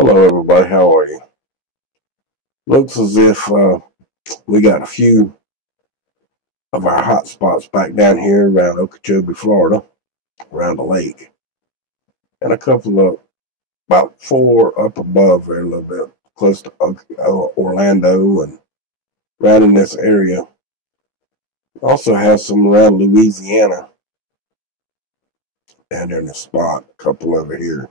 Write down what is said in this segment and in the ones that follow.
Hello, everybody. How are you? Looks as if we got a few of our hot spots back down here around Okeechobee, Florida, around the lake, and a couple of about four up above there, a little bit close to Orlando and around in this area. Also has some around Louisiana down there in the spot, a couple over here.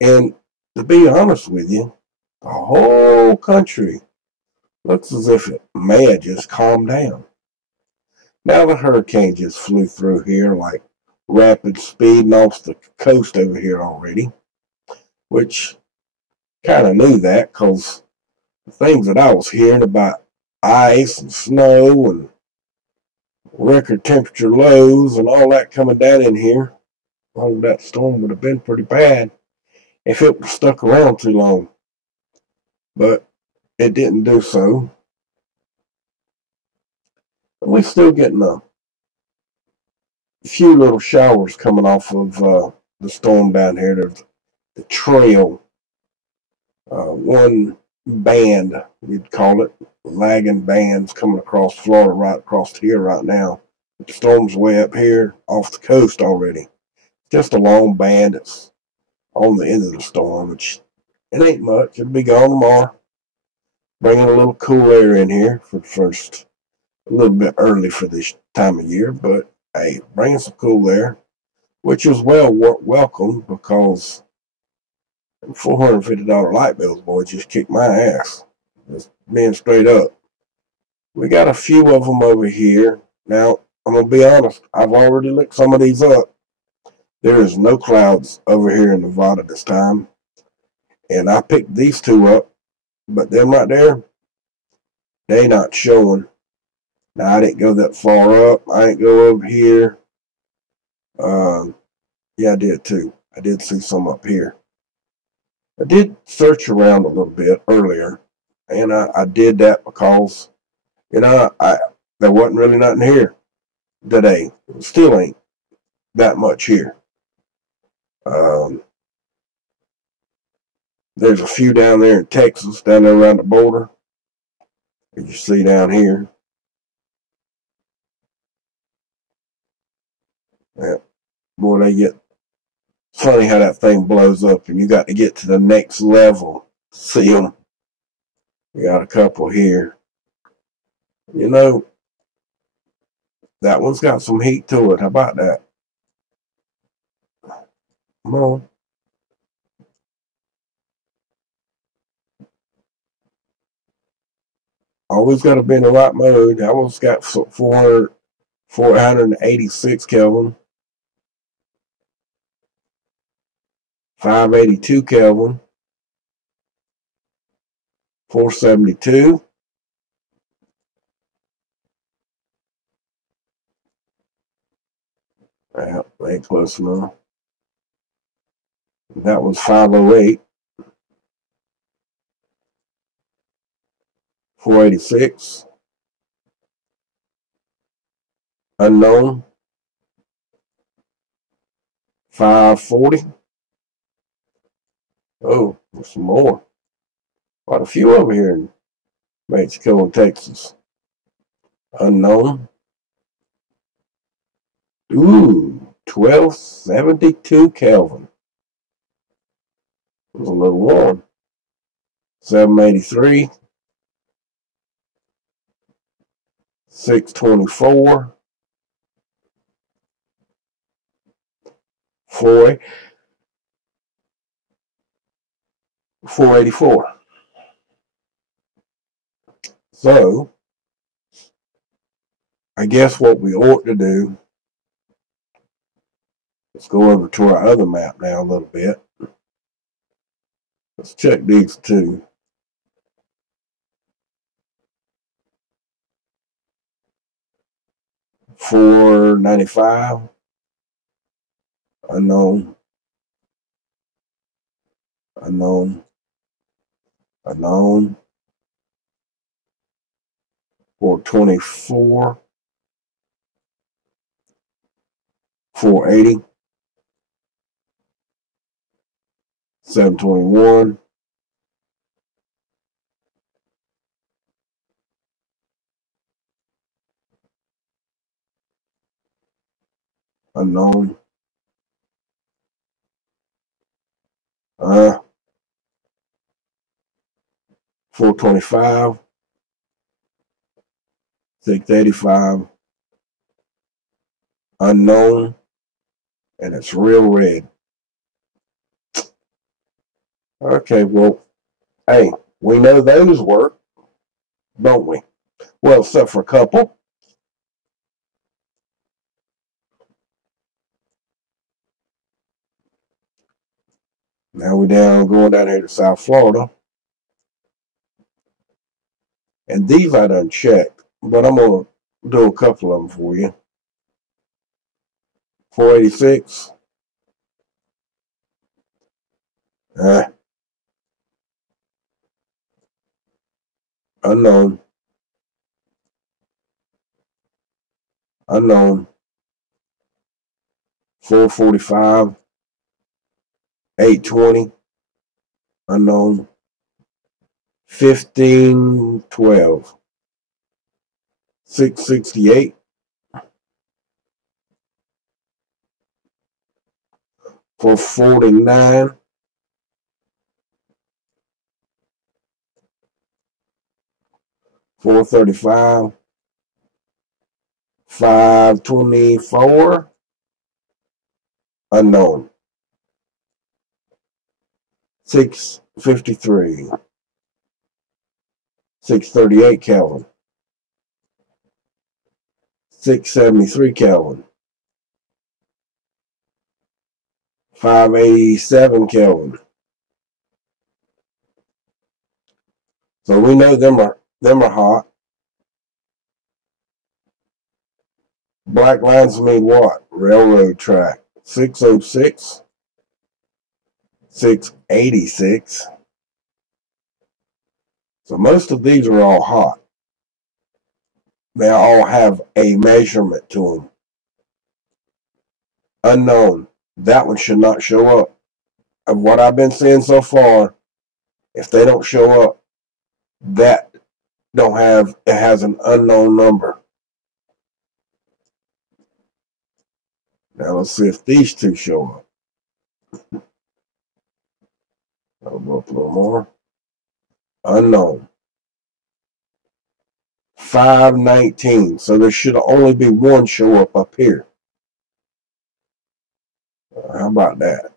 And to be honest with you, the whole country looks as if it may have just calmed down. Now the hurricane just flew through here like rapid speed and off the coast over here already, which kind of knew that because the things that I was hearing about ice and snow and record temperature lows and all that coming down in here, oh, that storm would have been pretty bad if it was stuck around too long. But it didn't do so. We're still getting a few little showers coming off of the storm down here. There's the trail, one band, you'd call it, lagging bands coming across Florida, right across here right now. The storm's way up here off the coast already. Just a long band that's on the end of the storm, which it ain't much. It'll be gone tomorrow. Bringing a little cool air in here for the first, a little bit early for this time of year, but hey, bringing some cool air, which is welcome because $450 light bills, boy, just kicked my ass. Just being straight up. We got a few of them over here. Now, I'm going to be honest, I've already looked some of these up. There is no clouds over here in Nevada this time. And I picked these two up, but them right there, they not showing. Now, I didn't go that far up. I didn't go over here. Yeah, I did too. I did see some up here. I did search around a little bit earlier, and I did that because, there wasn't really nothing here today. It still ain't that much here. There's a few down there in Texas, down there around the border, as you see down here. Yeah, boy, they get. It's funny how that thing blows up, and you got to get to the next level to see them. We got a couple here. You know, that one's got some heat to it. How about that? Come on. Always got to be in the right mode. That one's got 486 Kelvin. 582 Kelvin. 472. Yeah, ain't close enough. That was 508. 486. Unknown. 540. Oh, there's some more. Quite a few over here in Mexico and Texas. Unknown. Ooh, 1272 Kelvin. It was a little warm. 783. 624. 484. So, I guess what we ought to do, let's go over to our other map now a little bit. Let's check these two. $4.95. Unknown. Unknown. Unknown. 424. 480. 721. Unknown. 425. 685. Unknown. And it's real red. Okay, well, hey, we know those work, don't we? Well, except for a couple. Now we're going down here to South Florida. And these I done checked, but I'm going to do a couple of them for you. 486. Unknown. Unknown. 445. 820. Unknown. 1512. 668. 449. 435. 524. Unknown. 653. 638 Kelvin. 673 Kelvin. 587 Kelvin. So we know them are hot. Black lines mean what? Railroad track. 606. 686. So most of these are all hot. They all have a measurement to them. Unknown. That one should not show up. Of what I've been seeing so far, if they don't show up, that don't have, it has an unknown number. Now let's see if these two show up. I'll go up a little more. Unknown. 519. So there should only be one show up here. How about that?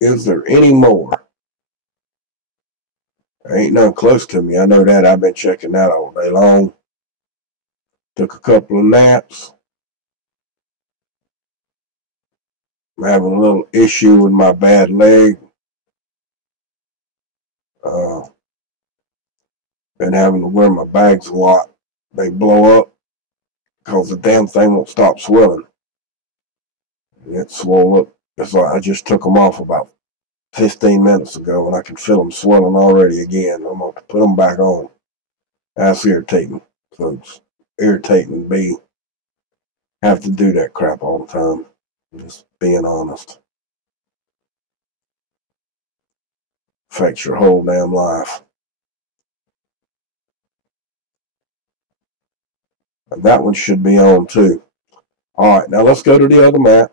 Is there any more? There ain't none close to me. I know that. I've been checking that all day long. Took a couple of naps. I'm having a little issue with my bad leg. Been having to wear my bags a lot. They blow up because the damn thing won't stop swelling. And it swelled up. It's like I just took them off about 15 minutes ago, and I can feel them swelling already again. I'm going to put them back on. That's irritating, folks. Irritating to have to do that crap all the time. Just being honest. Affects your whole damn life. And that one should be on too. Alright, now let's go to the other map.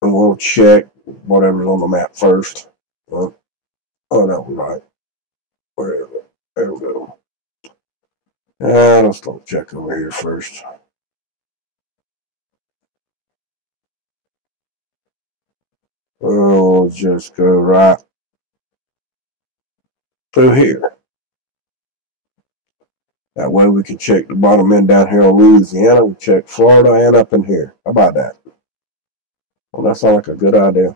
And we'll check whatever's on the map first. Oh, that was right. Where is it? There we go. Let's go check over here first. We'll just go right through here. That way we can check the bottom end down here on Louisiana. We check Florida and up in here. How about that? Well, that sounds like a good idea.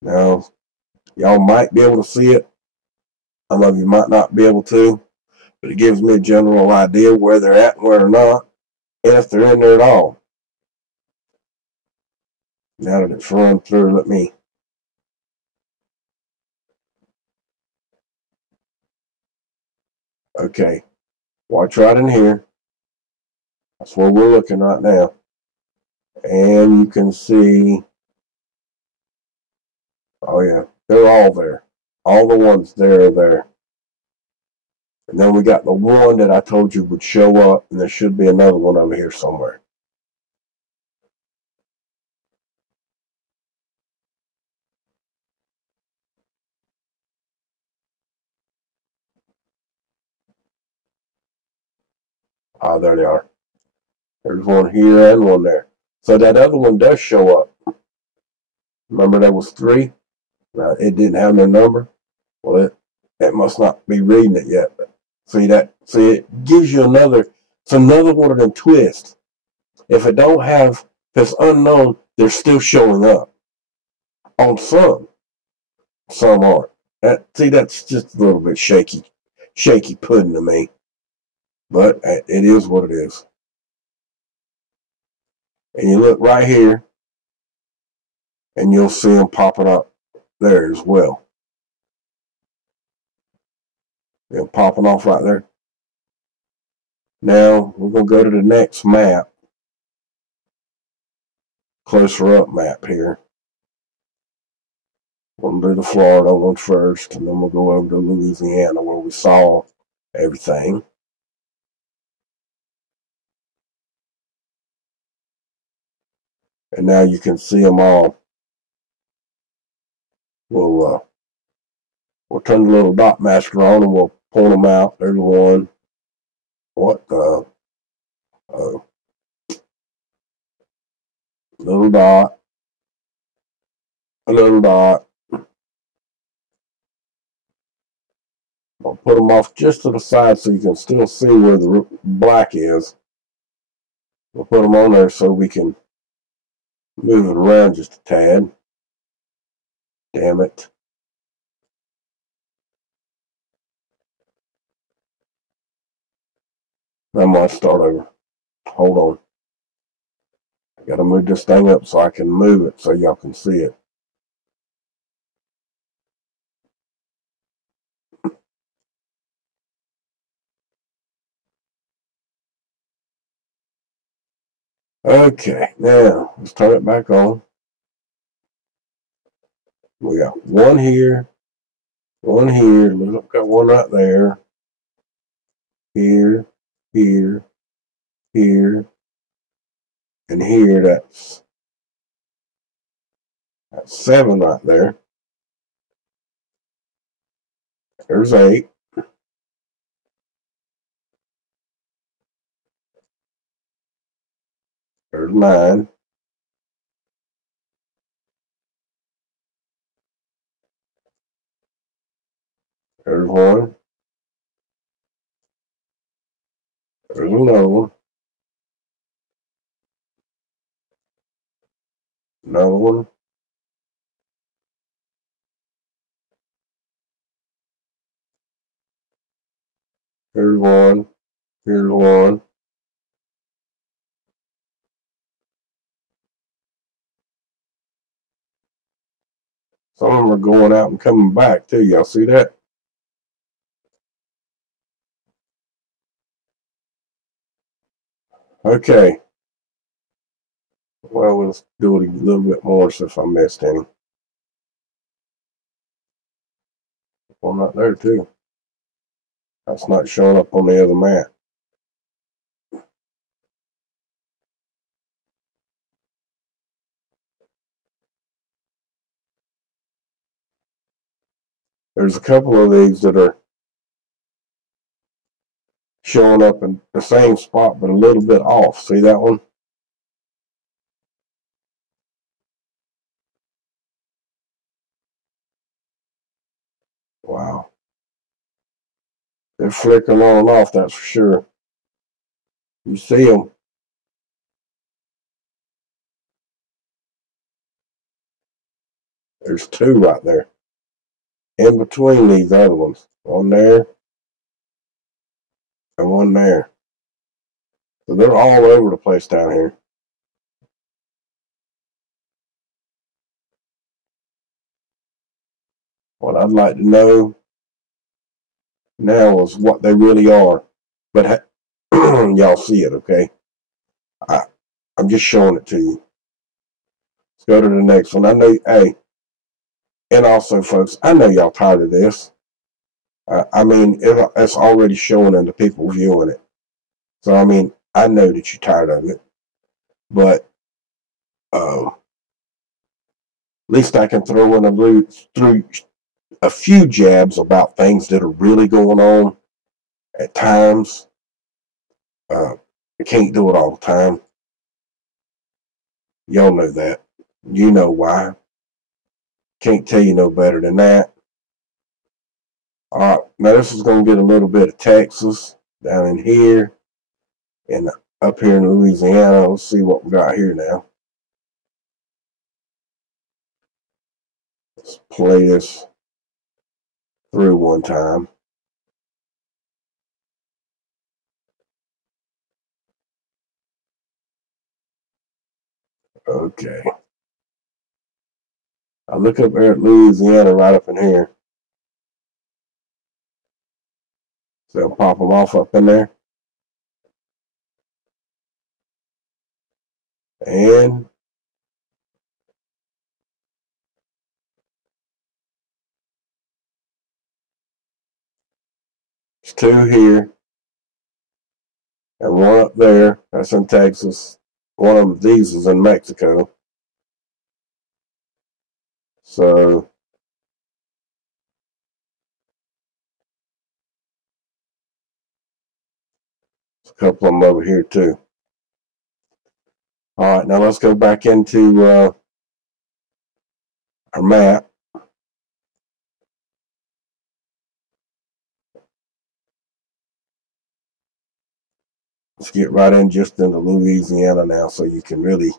Now, y'all might be able to see it. Some of you might not be able to. But it gives me a general idea where they're at and where they're not. And if they're in there at all. Now that it's run through, let me... Okay. Watch right in here. That's where we're looking right now. And you can see, oh yeah, they're all there. All the ones there are there. And then we got the one that I told you would show up, and there should be another one over here somewhere. Ah, there they are. There's one here and one there. So that other one does show up. Remember there was three? It didn't have no number. Well, it must not be reading it yet. But see that? See, it gives you another. It's another one of them twists. If it don't have, if it's unknown, they're still showing up on some. Some aren't. See, that's just a little bit shaky pudding to me. But it is what it is. And you look right here, and you'll see them popping up there as well. They're popping off right there. Now, we're going to go to the next map. Closer up map here. We'll do the Florida one first, and then we'll go over to Louisiana where we saw everything. And now you can see them all. We'll turn the little dot masker on and we'll point them out. There's one. What the? Little dot. A little dot. I'll put them off just to the side so you can still see where the black is. We'll put them on there so we can move it around just a tad. Damn it. I might start over. Hold on. I gotta move this thing up so I can move it so y'all can see it. Okay, now let's turn it back on. We got one here, we've got one right there, here, here, here, and here. That's 7 right there. There's 8. There's 9. There's 1. There's another one. Another one. Here's 1. Here's 1. Some of them are going out and coming back too. Y'all see that? Okay. Well, let's do it a little bit more so if I missed any. One right there too. That's not showing up on the other map. There's a couple of these that are showing up in the same spot but a little bit off. See that one? Wow. They're flickering on and off, that's for sure. You see them. There's 2 right there. In between these other ones. One there and one there. So they're all over the place down here. What I'd like to know now is what they really are. But y'all see it, okay? I'm just showing it to you. Let's go to the next one. I know, hey, and also, folks, I know y'all tired of this. I mean, it's already showing in the people viewing it. So, I mean, I know that you're tired of it. But at least I can throw in through a few jabs about things that are really going on at times. I can't do it all the time. Y'all know that. You know why. Can't tell you no better than that. All right, now this is going to get a little bit of Texas down in here and up here in Louisiana. Let's see what we got here now. Let's play this through one time. Okay. I look up there at Louisiana right up in here. So I'll pop them off up in there. And there's two here and one up there. That's in Texas. One of these is in Mexico. So there's a couple of them over here too. All right, now let's go back into our map. Let's get right in just into Louisiana now so you can really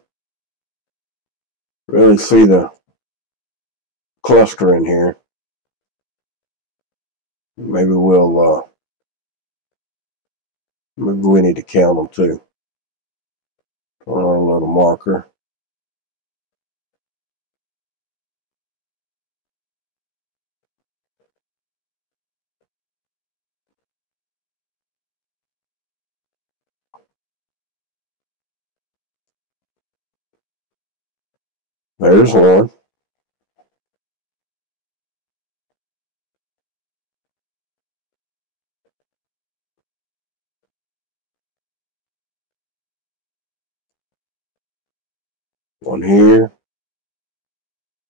see the cluster in here. Maybe we need to count them too. Put on a little marker. There's one. One here.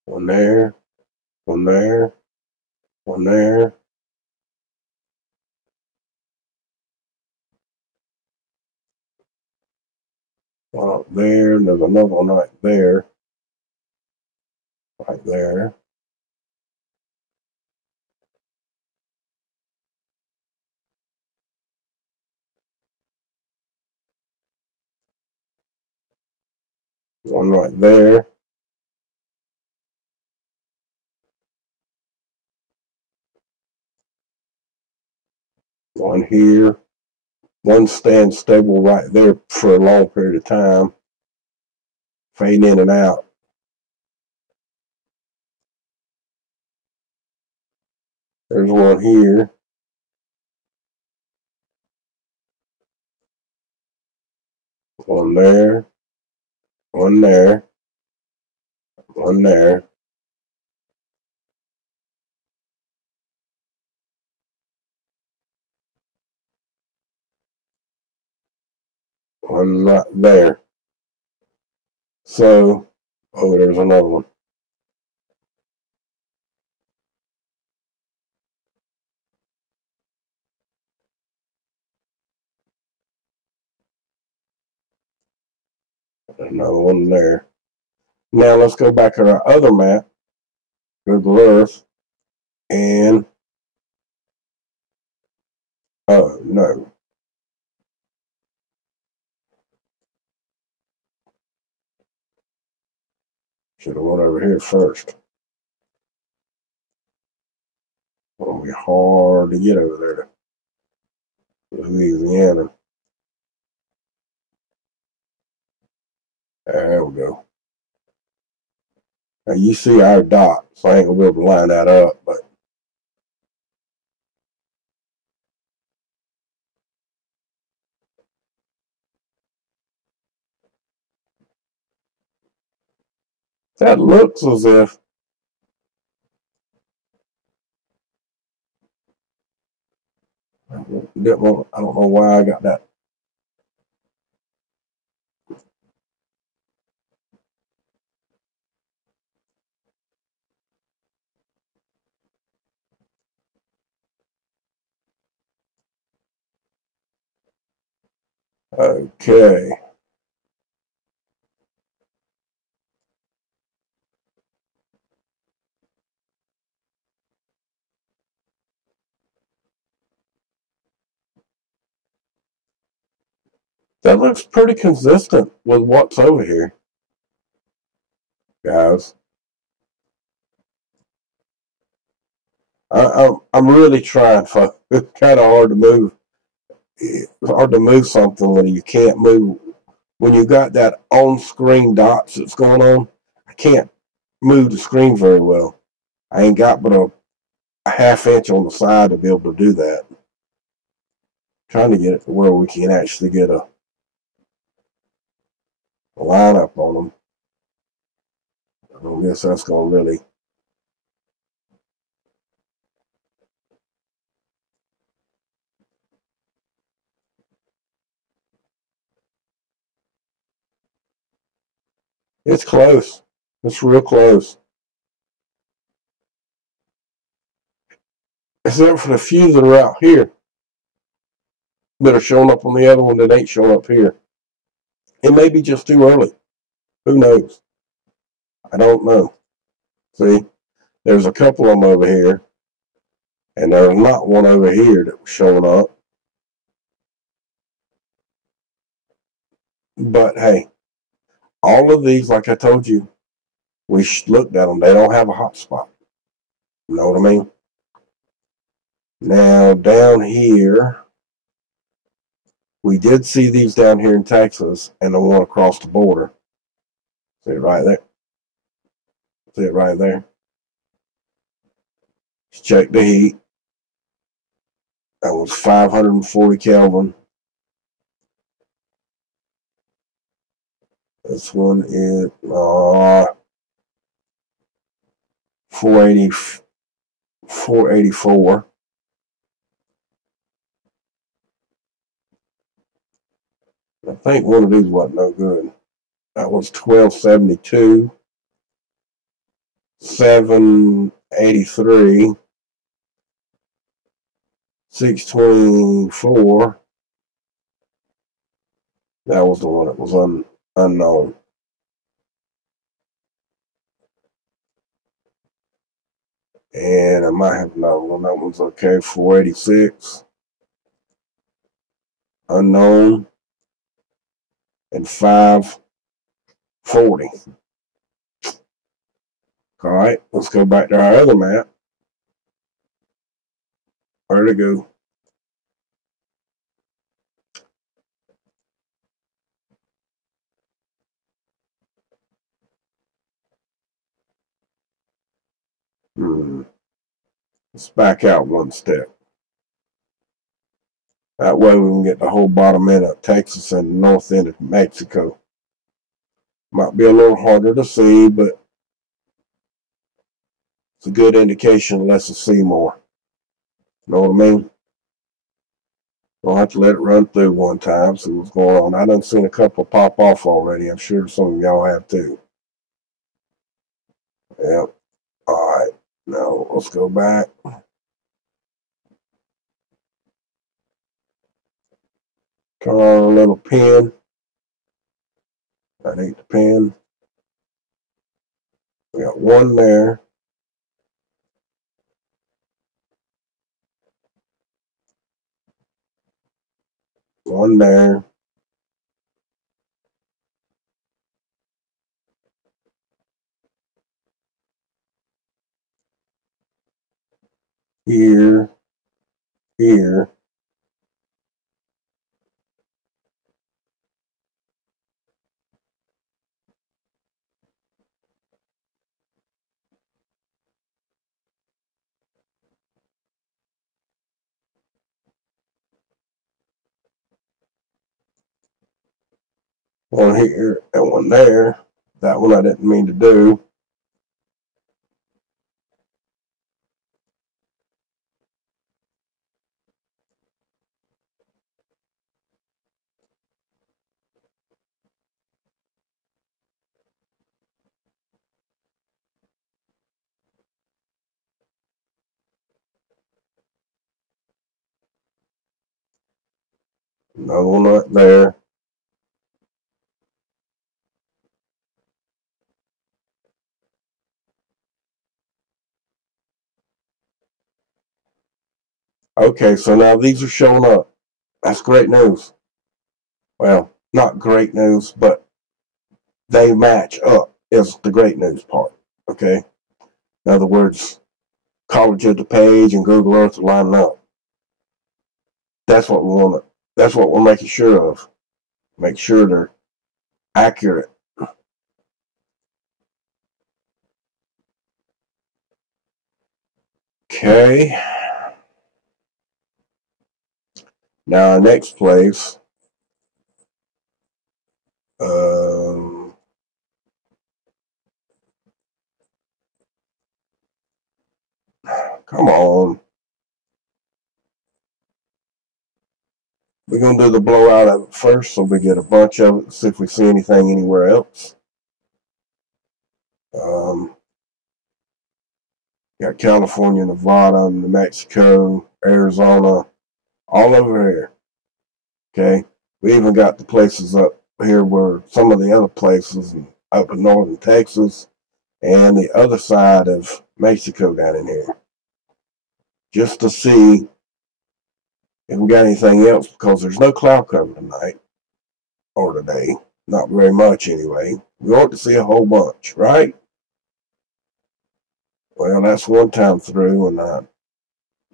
One there. One there. One there. One up there. There's another one right there. Right there. One right there. One here. One stands stable right there for a long period of time. Fade in and out. There's one here. One there. One there. One there. One right there. So, oh, there's another one. Another one there. Now let's go back to our other map, Google Earth, and oh no. Should have went over here first. It'll be hard to get over there to Louisiana. There we go. Now you see our dot, so I ain't gonna be able to line that up, but That looks as if I don't know why I got that. Okay. That looks pretty consistent with what's over here, guys. I'm really trying. It's kind of hard to move. It's hard to move something when you can't move. When you got that on-screen dots that's going on, I can't move the screen very well. I ain't got but a half inch on the side to be able to do that. I'm trying to get it to where we can actually get a lineup on them. I guess that's going to really. It's close. It's real close. Except for the few that are out here that are showing up on the other one that ain't showing up here. It may be just too early. Who knows? I don't know. See, there's a couple of them over here, and there's not one over here that was showing up. But hey, all of these, like I told you, we looked at them. They don't have a hotspot. You know what I mean? Now, down here, we did see these down here in Texas and the one across the border. See it right there? See it right there? Let's check the heat. That was 540 Kelvin. This one is 484. I think one of these wasn't no good. That was 1272, 783, 624. That was the one that was unknown. And I might have another one. That one's okay. 486, unknown, and 540. All right, let's go back to our other map. Where'd it go? Let's back out one step. That way we can get the whole bottom end of Texas and the north end of Mexico. Might be a little harder to see, but it's a good indication to let us see more. Know what I mean? We'll have to let it run through one time, see what's going on. I done seen a couple pop off already. I'm sure some of y'all have too. Yep. All right. Now let's go back. Turn on a little pin. That ain't the pin. We got one there. One there. Here. Here. One here and one there. That one I didn't mean to do. No, not there. Okay, so now these are showing up. That's great news. Well, not great news, but they match up is the great news part. Okay? In other words, College of the Page and Google Earth are lining up. That's what we want to, that's what we're making sure of. Make sure they're accurate. Okay. Now, our next place. Um, Come on. We're going to do the blowout of it first so we get a bunch of it, see if we see anything anywhere else. Got California, Nevada, New Mexico, Arizona, all over here. Okay. We even got the places up here where some of the other places up in northern Texas and the other side of Mexico down in here. Just to see if we got anything else because there's no cloud cover tonight or today. Not very much anyway. We want to see a whole bunch, right? Well, that's one time through, and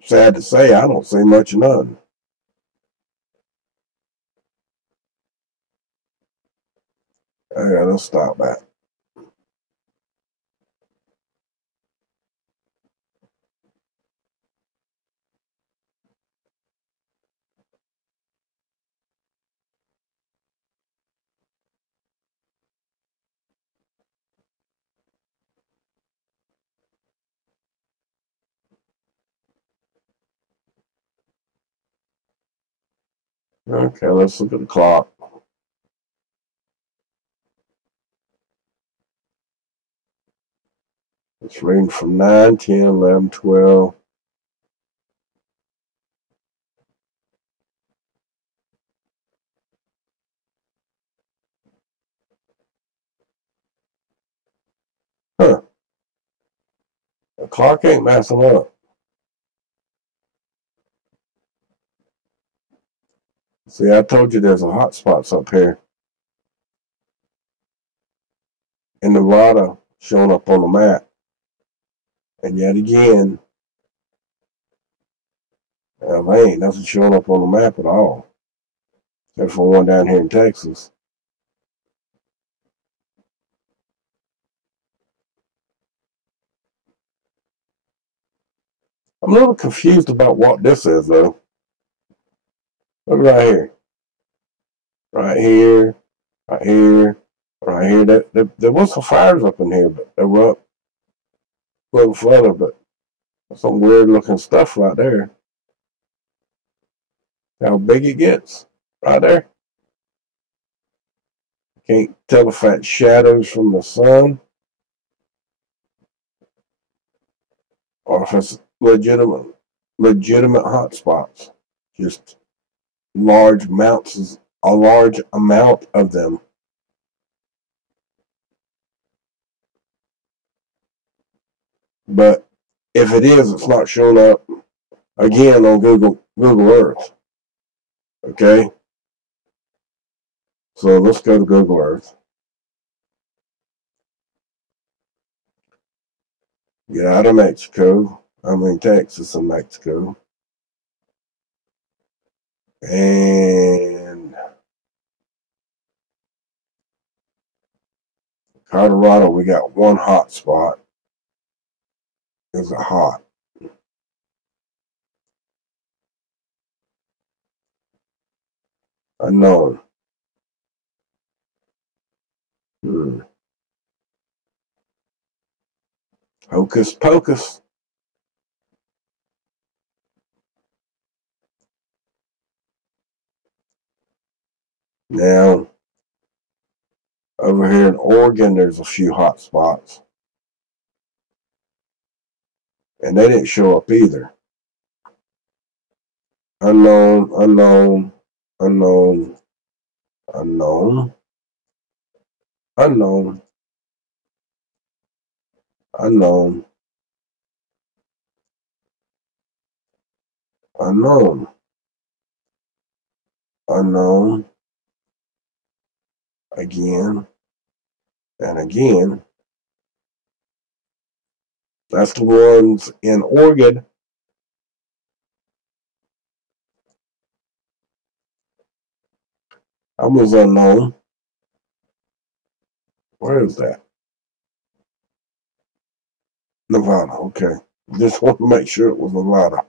sad to say, I don't see much of none. Okay, let's stop that. Okay, let's look at the clock. It's reading from 9, 10, 11, 12. Huh. The clock ain't messing up. See, I told you there's a hotspots up here. In Nevada, showing up on the map. And yet again, there ain't nothing showing up on the map at all. Except for one down here in Texas. I'm a little confused about what this is, though. Look right here. Right here. Right here. Right here. There was some fires up in here, but they were up a little further, but some weird looking stuff right there. How big it gets. Right there. Can't tell if that's shadows from the sun or if it's legitimate hotspots. Just a large amount of them. But if it is, it's not showing up again on Google Earth. Okay? So let's go to Google Earth. Get out of Mexico. Texas and Mexico. And Colorado, we got one hot spot. Is it hot? Unknown. Hocus pocus. Now, over here in Oregon, there's a few hot spots. And they didn't show up either. Unknown, unknown, unknown, unknown, unknown, unknown, unknown, unknown, again and again. That's the ones in Oregon. I was unknown. Where is that? Nevada. Okay. Just want to make sure it was Nevada.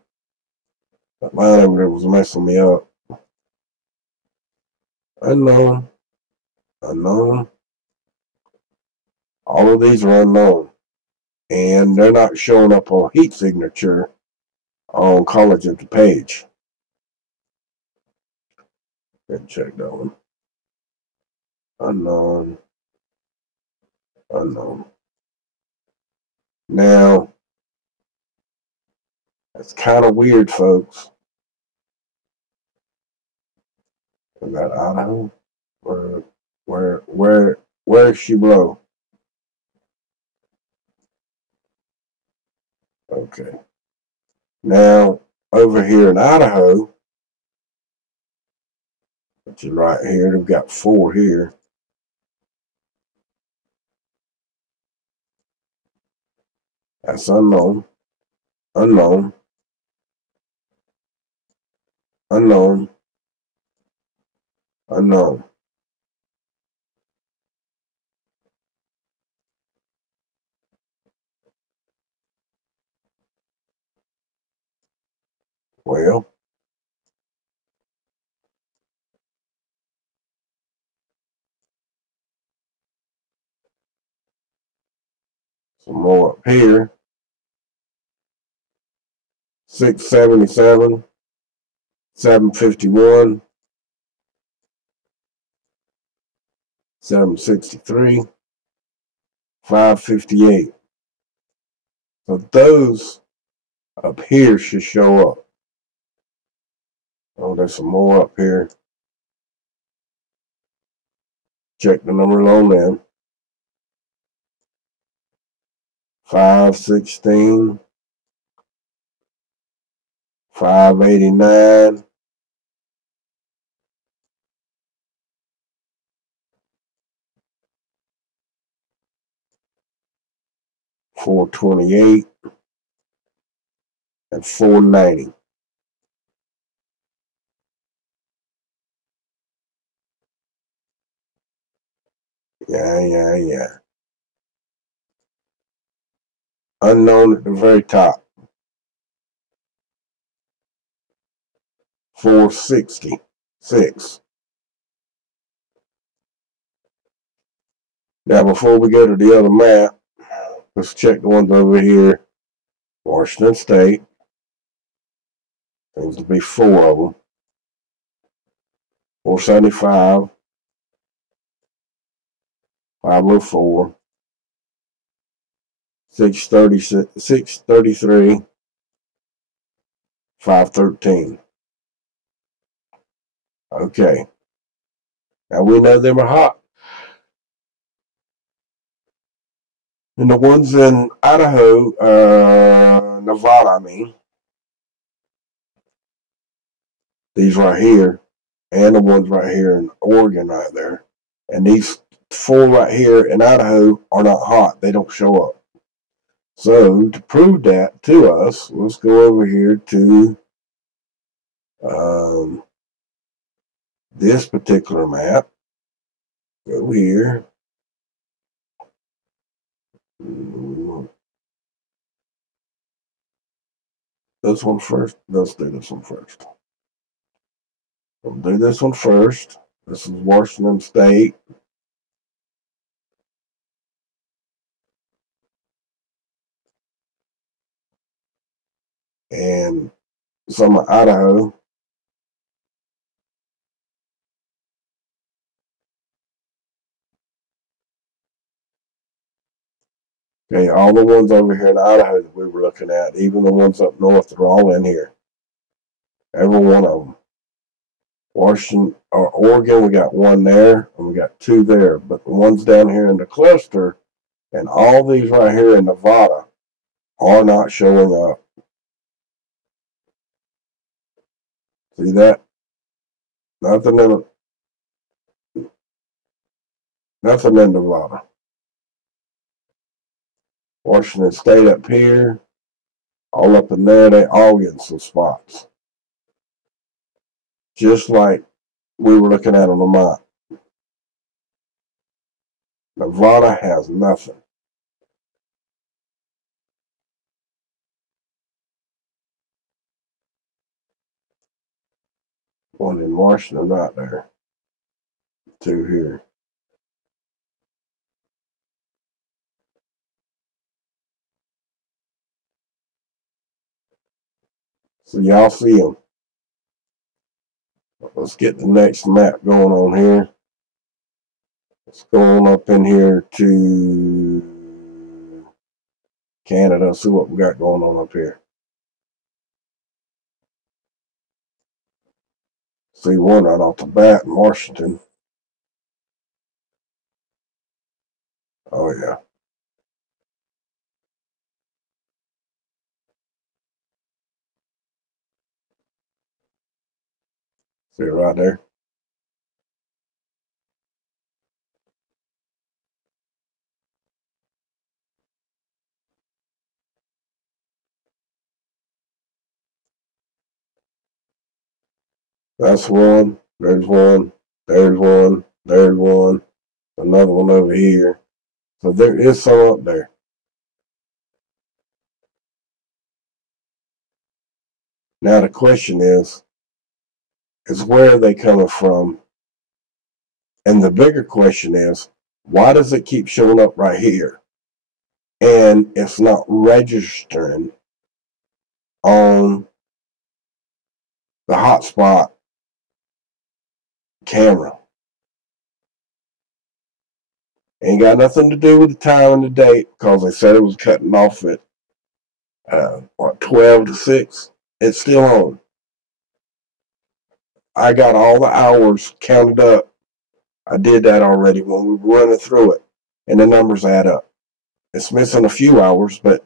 That line over there was messing me up. Unknown. Unknown. All of these are unknown. And they're not showing up on heat signature on College of DuPage. Let's check that one. Unknown. Unknown. Now, that's kind of weird, folks. We got Idaho. Where is she blow? Okay. Now, over here in Idaho, which is right here, they've got 4 here. That's unknown. Unknown. Unknown. Unknown. Well, some more up here. 677, 751, 763, 558. So those up here should show up. Oh, there's some more up here. Check the numbers on them. 516, 589, 428, and 490. Yeah. Unknown at the very top. 466. Now, before we go to the other map, let's check the ones over here. Washington State. Seems to be 4 of them. 475, 504, 633, 513. Okay. Now we know they were hot. And the ones in Idaho, Nevada, I mean, these right here, and the ones right here in Oregon right there. And these 4 right here in Idaho are not hot. They don't show up. So to prove that to us, let's go over here to this particular map. Go here. This one first. Let's do this one first. We'll do this one first. This is Washington State. And some of Idaho. Okay, all the ones over here in Idaho that we were looking at, even the ones up north, they're all in here. Every one of them. Washington or Oregon, we got one there, and we got two there. But the ones down here in the cluster, and all these right here in Nevada, are not showing up. See that? Nothing in Nevada. Washington State up here, all up in there, they all getting some spots. Just like we were looking at on the map. Nevada has nothing. One in Washington right there. Two here. So y'all see them. Let's get the next map going on here. Let's go on up in here to Canada, see what we got going on up here. See one right off the bat in Washington. Oh yeah. See it right there. That's one. There's one. There's one. There's one. Another one over here. So there is some up there. Now the question is where are they coming from? And the bigger question is, why does it keep showing up right here? And it's not registering on the hotspot camera. Ain't got nothing to do with the time and the date because they said it was cutting off at 12 to 6. It's still on. I got all the hours counted up. I did that already when we were running through it, and the numbers add up. It's missing a few hours, but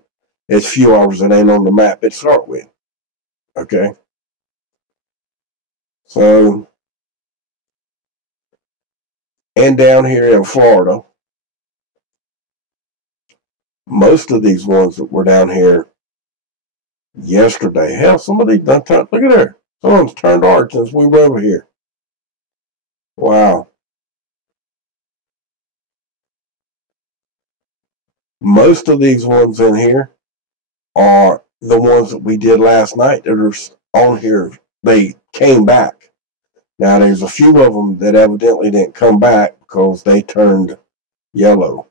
it's few hours that ain't on the map it start with. Okay? So, and down here in Florida, most of these ones that were down here yesterday, hell, some of these done turned, look at there. Some of them's turned orange since we were over here. Wow. Most of these ones in here are the ones that we did last night that are on here. They came back. Now, there's a few of them that evidently didn't come back because they turned yellow,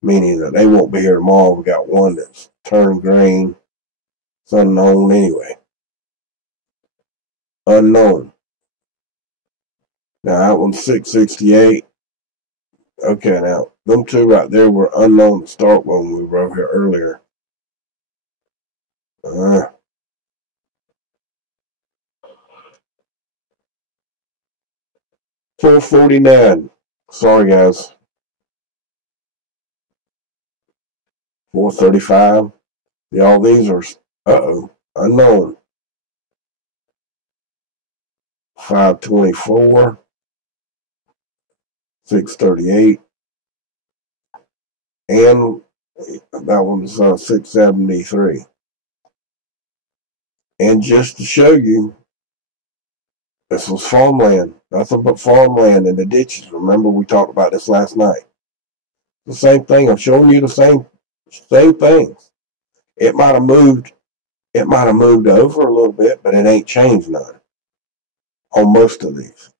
meaning that they won't be here tomorrow. We got one that's turned green. It's unknown anyway. Unknown. Now, that one's 668. Okay, now, them two right there were unknown to start when we were over here earlier. 449. Sorry, guys. 435. All these are, unknown. 524. 638. And that one's 673. And just to show you, this was farmland. Nothing but farmland in the ditches. Remember, we talked about this last night. The same thing. I'm showing you the same things. It might have moved. It might have moved over a little bit, but it ain't changed none on most of these.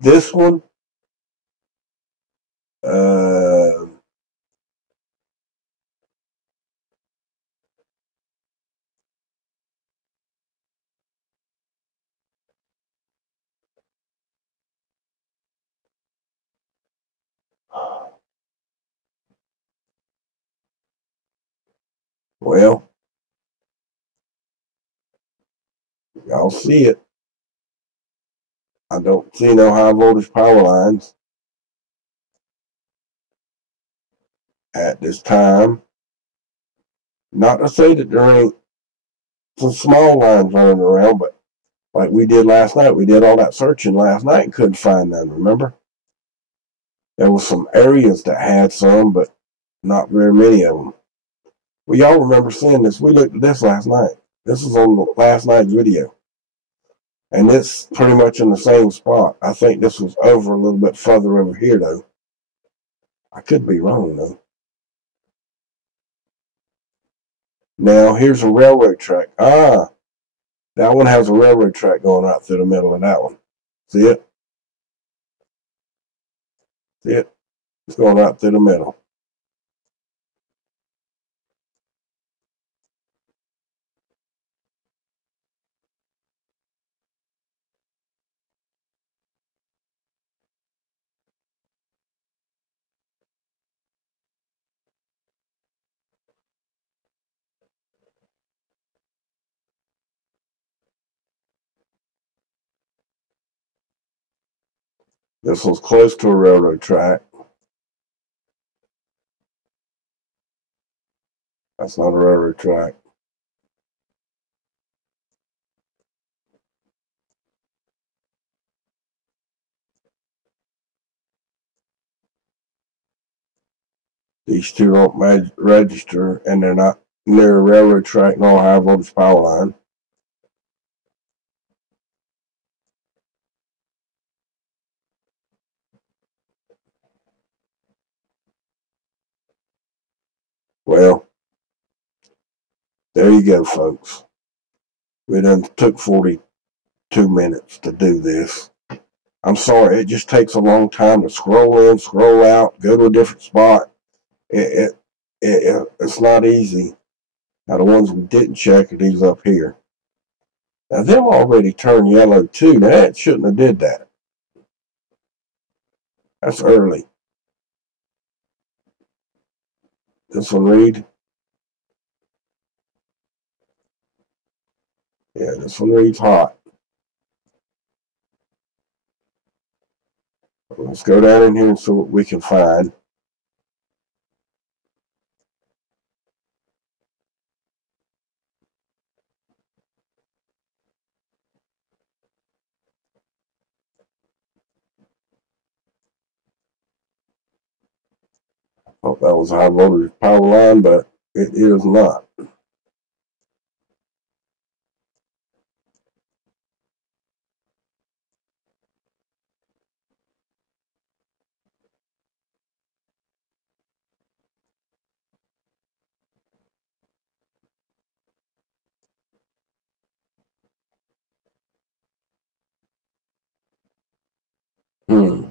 This one, well, y'all see it. I don't see no high voltage power lines at this time. Not to say that there ain't some small lines running around, but like we did last night, we did all that searching last night and couldn't find none, remember? There was some areas that had some, but not very many of them. Well, y'all remember seeing this. We looked at this last night. This is on last night's video. And it's pretty much in the same spot. I think this was over a little bit further over here, though. I could be wrong, though. Now, here's a railroad track. Ah, that one has a railroad track going out through the middle of that one. See it? See it? It's going out through the middle. This one's close to a railroad track. That's not a railroad track. These two don't register, and they're not near a railroad track nor a high voltage power line. Well, there you go, folks. We done took 42 minutes to do this. I'm sorry, it just takes a long time to scroll in, scroll out, go to a different spot. It's not easy. Now, the ones we didn't check are these up here. Now, they'll already turn yellow, too. Now, it shouldn't have did that. That's early. This one read. Yeah, this one reads hot. Let's go down in here and see what we can find. Thought that was a high voltage power line, but it is not. Hmm.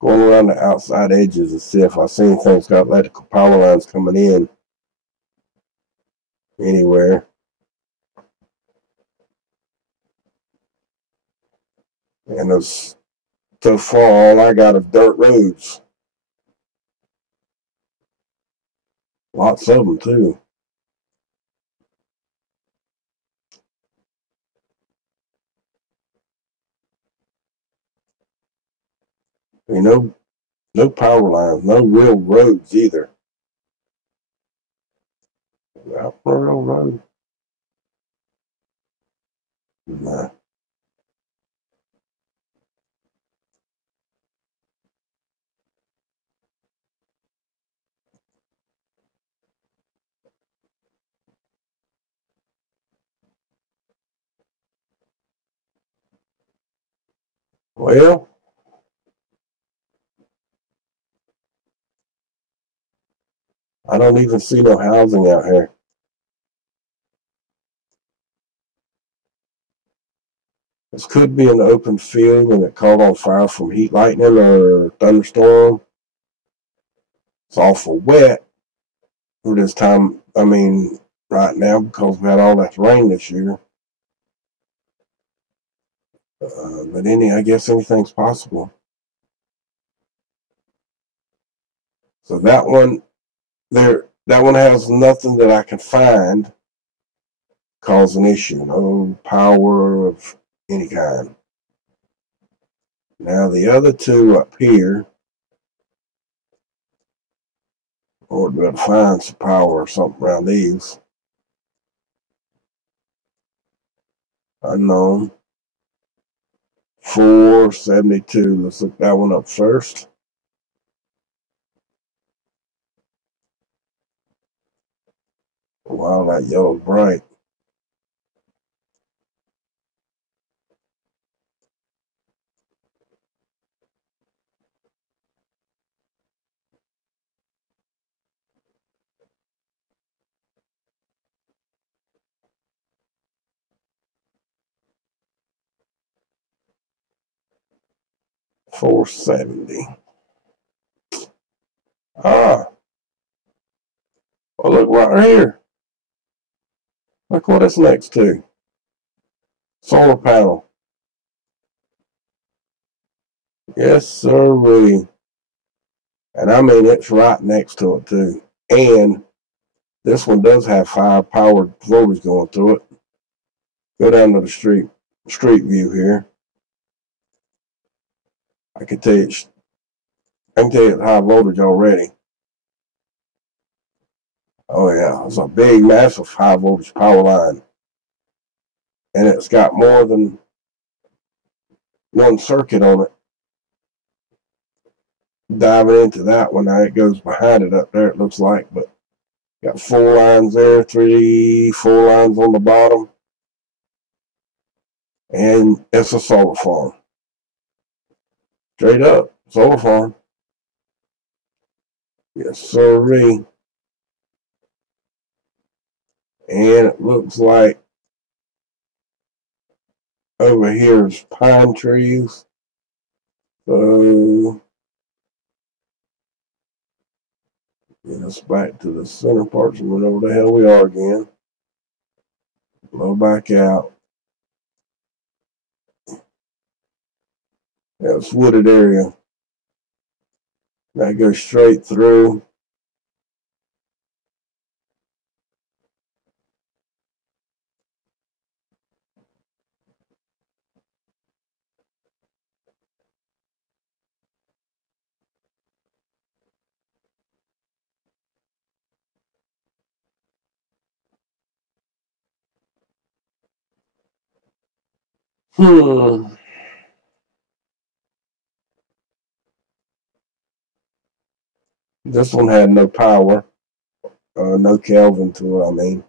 Going around the outside edges to see if I see anything that's got electrical power lines coming in anywhere. And there's, so far, all I got is dirt roads. Lots of them, too. No power lines, no real roads either. Not a real road. Nah. Well, I don't even see no housing out here. This could be an open field and it caught on fire from heat lightning or thunderstorm. It's awful wet for this time. I mean, right now because we had all that rain this year. But I guess anything's possible. So that one that one has nothing that I can find cause an issue. No power of any kind. Now the other two up here, or we'll find some power or something around these. Unknown. 472. Let's look that one up first. Wow, that yellow's bright. $470. Ah, well, look right here. Look what it's next to. Solar panel. Yes, sir. And I mean, it's right next to it, too. And this one does have high powered voltage going through it. Go down to the street view here. I can tell you it's high voltage already. Oh yeah, it's a big, massive high voltage power line. And it's got more than one circuit on it. Diving into that one, now it goes behind it up there, it looks like, but got 4 lines there, 4 lines on the bottom. And it's a solar farm. Straight up, solar farm. Yes, sirree. And it looks like over here is pine trees. So get us back to the center part so we know where the hell we are again. Blow back out. That's wooded area. That goes straight through. This one had no power. No Kelvin to it, I mean.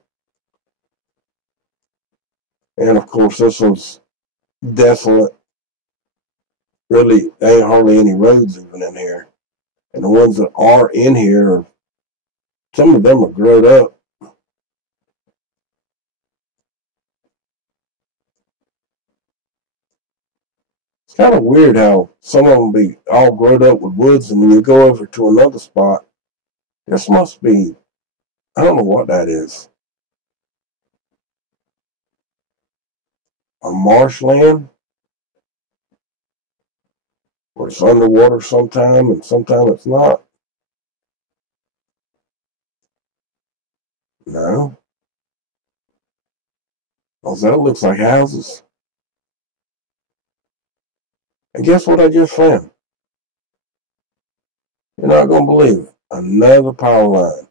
And of course, this one's desolate. Really, there ain't hardly any roads even in here. And the ones that are in here, some of them are grown up. It's kind of weird how some of them be all grown up with woods, and then you go over to another spot. This must be, I don't know what that is. A marshland where it's underwater sometime and sometime it's not. No. Because that looks like houses. And guess what I just found? You're not going to believe it. Another power line.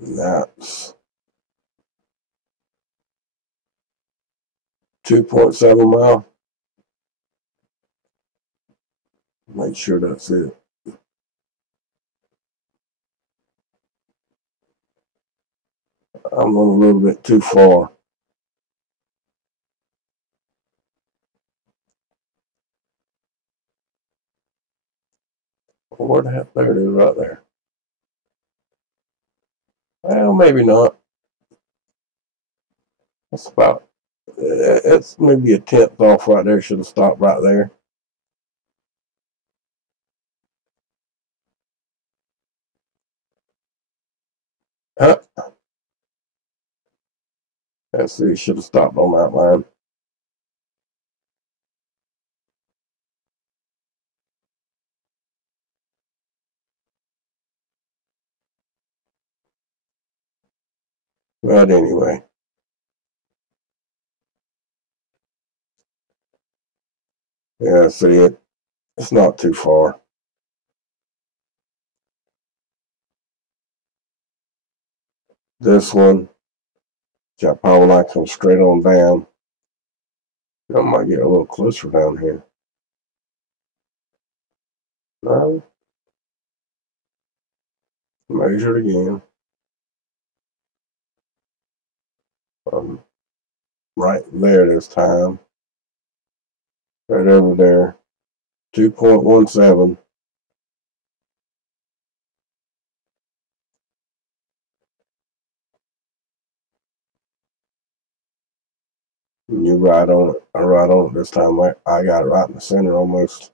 That's 2.7 mile. Make sure that's it. I'm a little bit too far. Where the heck? There it is right there. Well, maybe not. That's about, it's maybe a tenth off right there. Should have stopped right there. Huh? Let's see, should have stopped on that line. But anyway, yeah, see it. It's not too far. This one, got power line comes straight on down. I might get a little closer down here. No, measure it again. Right there this time. Right over there. 2.17. You right on it. I right on it this time. I got it right in the center almost.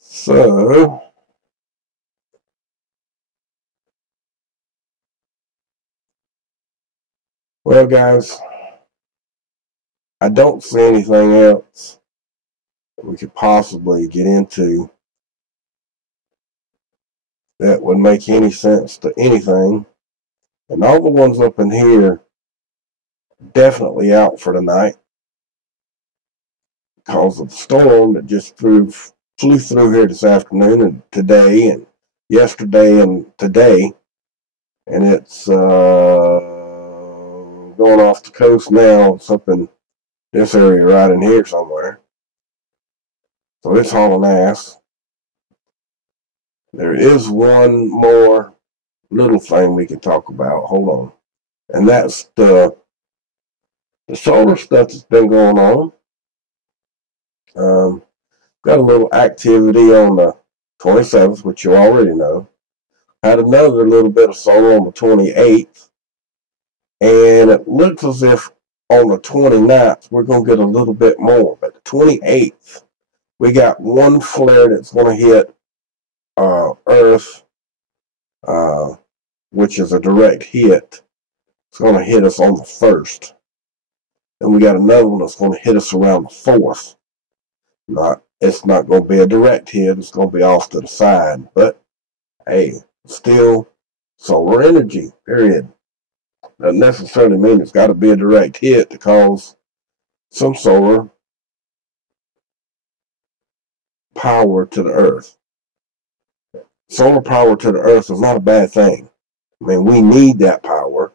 So, well, guys, I don't see anything else that we could possibly get into that would make any sense to anything. And all the ones up in here definitely out for tonight because of the storm that just flew through here this afternoon and today and yesterday and today. And it's going off the coast now. It's up in this area right in here somewhere. So it's hauling ass. There is one more little thing we can talk about. Hold on. And that's the solar stuff that's been going on. Got a little activity on the 27th, which you already know. Had another little bit of solar on the 28th. And it looks as if on the 29th, we're going to get a little bit more. But the 28th, we got one flare that's going to hit Earth, which is a direct hit. It's going to hit us on the 1st. Then we got another one that's going to hit us around the 4th. It's not going to be a direct hit. It's going to be off to the side. But, hey, still solar energy, period. Doesn't necessarily mean it's got to be a direct hit to cause some solar power to the Earth. Solar power to the Earth is not a bad thing. I mean, we need that power,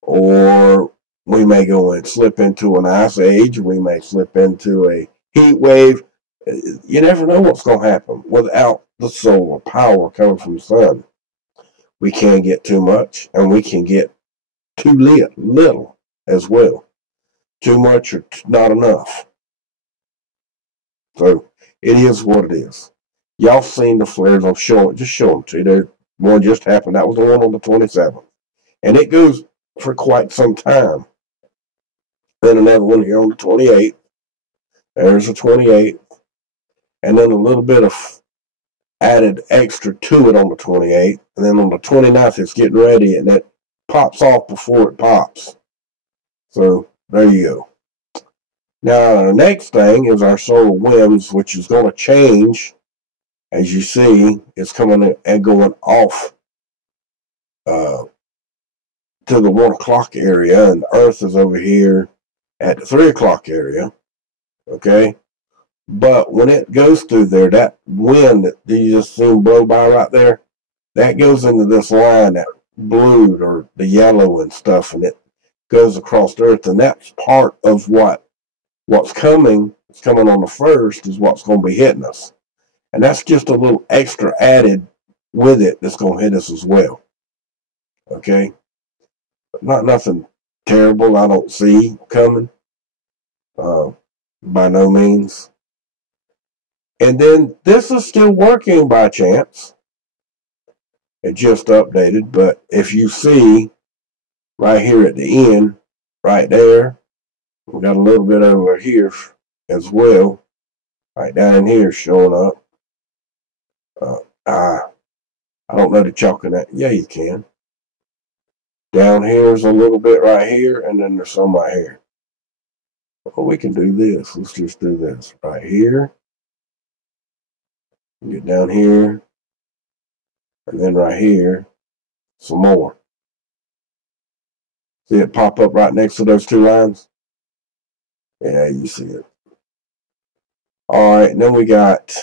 or we may go and slip into an ice age. We may slip into a heat wave. You never know what's going to happen without the solar power coming from the sun. We can't get too much, and we can get too little as well. Too much or not enough. So it is what it is. Y'all seen the flares? I'm showing, just show them to you. There, one just happened. That was the one on the 27th, and it goes for quite some time. Then another one here on the 28th. There's the 28th, and then a little bit of added extra to it on the 28th, and then on the 29th it's getting ready, and it pops off before it pops. So there you go. Now the next thing is our solar winds, which is going to change. As you see, it's coming and going off to the 1 o'clock area, and Earth is over here at the 3 o'clock area. Okay, but when it goes through there, that wind that you just seen blow by right there, that goes into this line, that blue or the yellow and stuff, and it goes across the Earth, and that's part of what's coming that's coming on the 1st is what's going to be hitting us. And that's just a little extra added with it that's going to hit us as well. Okay? But not nothing terrible I don't see coming. By no means. And then this is still working by chance. It just updated, but if you see right here at the end, right there, we got a little bit over here as well, right down in here showing up. I don't know that y'all can. Yeah, you can. Down here's a little bit right here, and then there's some right here. Well, we can do this. Let's just do this right here. Get down here, and then right here, some more. See it pop up right next to those two lines? Yeah, you see it. All right, and then we got,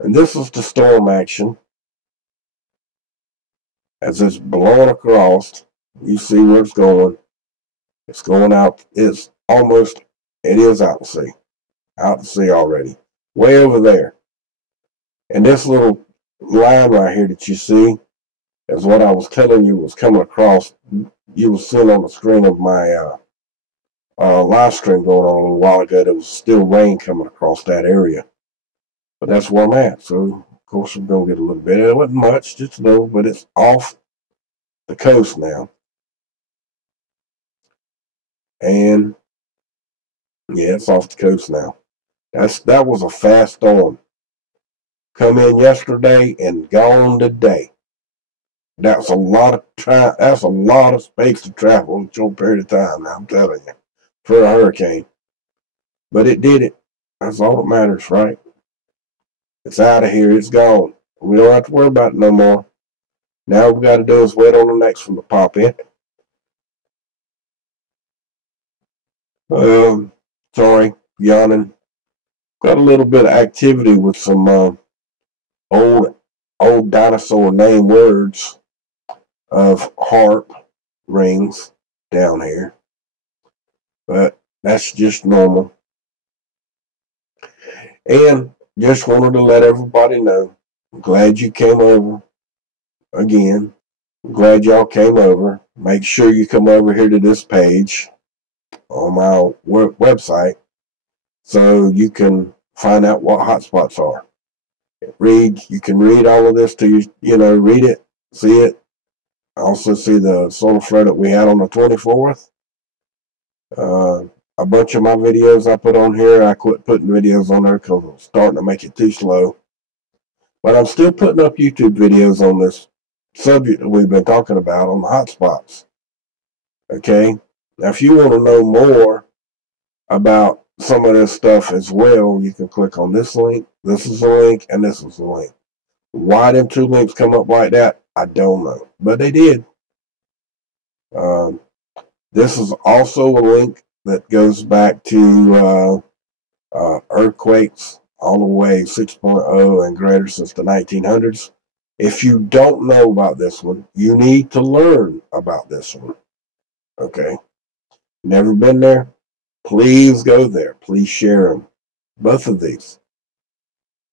and this is the storm action. As it's blowing across, you see where it's going. It's going out. It's almost, it is out to sea. Out to sea already. Way over there. And this little line right here that you see is what I was telling you was coming across. You will see on the screen of my live stream going on a little while ago. There was still rain coming across that area. But that's where I'm at. So, of course, I'm going to get a little bit. It wasn't much, just a little, but it's off the coast now. And, yeah, it's off the coast now. That was a fast storm. Come in yesterday and gone today. That's a lot of time. That's a lot of space to travel in a short period of time. I'm telling you, for a hurricane. But it did it. That's all that matters, right? It's out of here. It's gone. We don't have to worry about it no more. Now what we got to do is wait on the next one to pop in. Sorry, yawning. Got a little bit of activity with some old dinosaur name words of harp rings down here. But that's just normal. And just wanted to let everybody know, I'm glad you came over again. I'm glad y'all came over. Make sure you come over here to this page on my website so you can find out what hotspots are. You can read all of this to read it, see it. Also see the solar flare that we had on the 24th. A bunch of my videos I put on here, I quit putting videos on there because I'm starting to make it too slow. But I'm still putting up YouTube videos on this subject that we've been talking about on the hotspots. Okay? Now, if you want to know more about some of this stuff as well, you can click on this link. This is a link, and this is a link. Why them two links come up like that, I don't know. But they did. This is also a link that goes back to earthquakes all the way 6.0 and greater since the 1900s. If you don't know about this one, you need to learn about this one. Okay? Never been there? Please go there. Please share them. Both of these.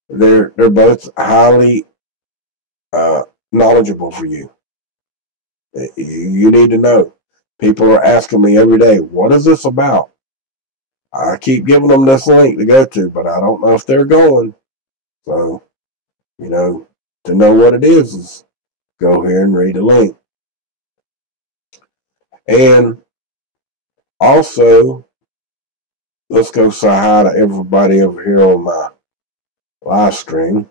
They're both highly knowledgeable for you. You need to know. People are asking me every day, what is this about? I keep giving them this link to go to, but I don't know if they're going. So, to know what it is go here and read the link. And also, let's go say hi to everybody over here on my live stream.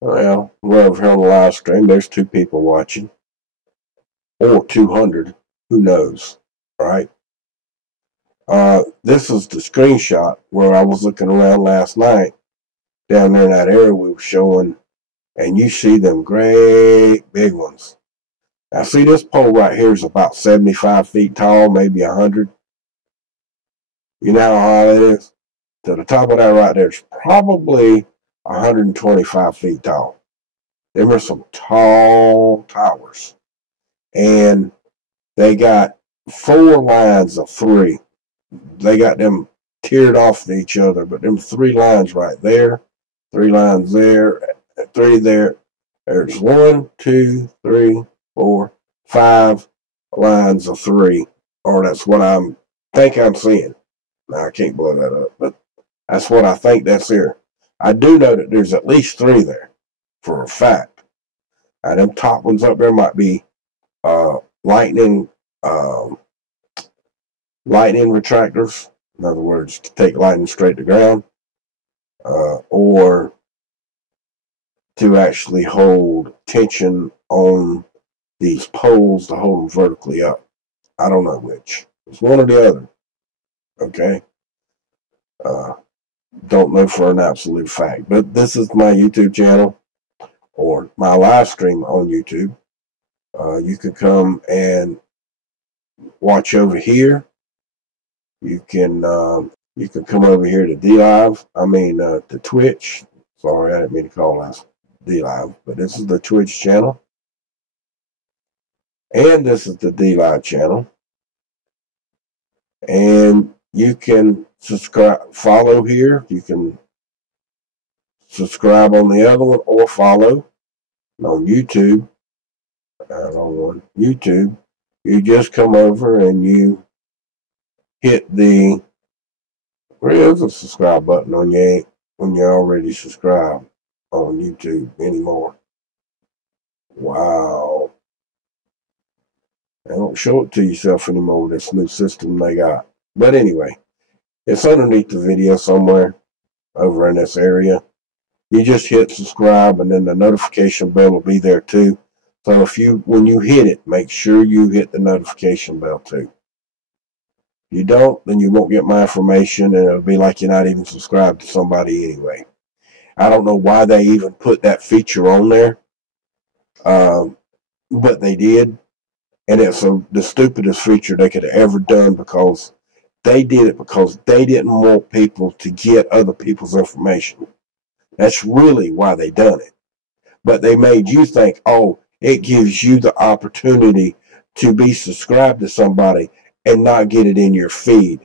Well, we're over here on the live stream. There's 2 people watching. Or 200. Who knows, right? This is the screenshot where I was looking around last night. Down there in that area we were showing. And you see them great big ones. Now see this pole right here is about 75 feet tall, maybe 100. You know how high it is? To the top of that right there is probably 125 feet tall. Them are some tall towers. And they got 4 lines of 3. they got them tiered off to each other, but them 3 lines right there, 3 lines there, 3 there. There's 1, 2, 3, 4, 5 lines of 3, or that's what I'm seeing. Now I can't blow that up, but that's what I think that's there. I do know that there's at least 3 there for a fact. And them top ones up there might be lightning retractors. In other words, to take lightning straight to ground, or to actually hold tension on these poles to hold them vertically up. I don't know which. It's one or the other. Okay. Don't know for an absolute fact. But this is my YouTube channel, or my live stream on YouTube. You can come and watch over here. You can come over here to to Twitch. Sorry, I didn't mean to call that D-Live, but this is the Twitch channel. And this is the D-Live channel. And you can follow here. You can subscribe on the other one, or follow on YouTube. On YouTube, you just come over and you hit the, where is the subscribe button on you when you're already subscribed on YouTube anymore. Wow. They don't show it to yourself anymore with this new system they got. But anyway, it's underneath the video somewhere over in this area. You just hit subscribe, and then the notification bell will be there too. So when you hit it, make sure you hit the notification bell too. If you don't, then you won't get my information, and it'll be like you're not even subscribed to somebody anyway. I don't know why they even put that feature on there, but they did. And it's the stupidest feature they could have ever done, because they did it because they didn't want people to get other people's information. That's really why they done it. But they made you think, oh, it gives you the opportunity to be subscribed to somebody and not get it in your feed.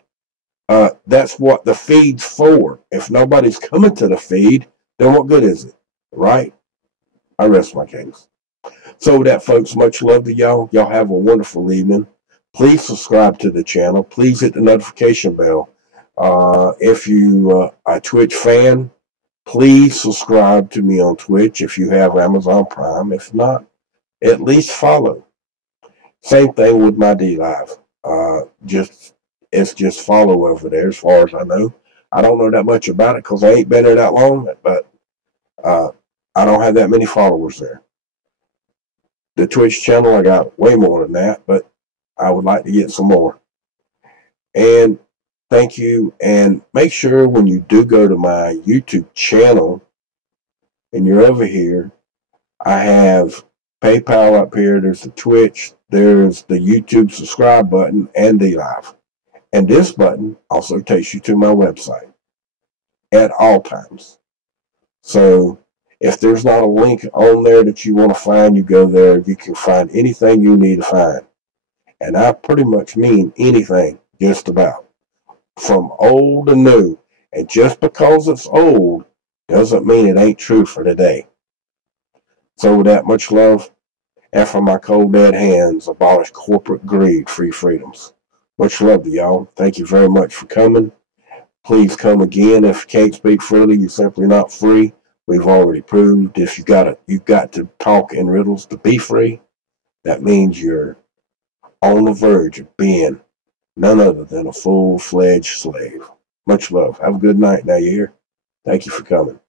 That's what the feed's for. If nobody's coming to the feed, then what good is it? Right? I rest my case. So with that, folks, much love to y'all. Y'all have a wonderful evening. Please subscribe to the channel. Please hit the notification bell. If you are a Twitch fan, please subscribe to me on Twitch if you have Amazon Prime. If not, at least follow. Same thing with my D-Live. It's just follow over there as far as I know. I don't know that much about it because I ain't been there that long, but I don't have that many followers there. The Twitch channel, I got way more than that, but I would like to get some more. And thank you. And make sure when you do go to my YouTube channel and you're over here, I have PayPal up here. There's the Twitch. There's the YouTube subscribe button and D-Live. And this button also takes you to my website at all times. So if there's not a link on there that you want to find, you go there. You can find anything you need to find. And I pretty much mean anything, just about. From old to new. And just because it's old doesn't mean it ain't true for today. So with that, much love. And from my cold dead hands, abolish corporate greed, free freedoms. Much love to y'all. Thank you very much for coming. Please come again. If you can't speak freely, you're simply not free. We've already proved if you've got to talk in riddles to be free. That means you're on the verge of being none other than a full-fledged slave. Much love. Have a good night now, you hear? Thank you for coming.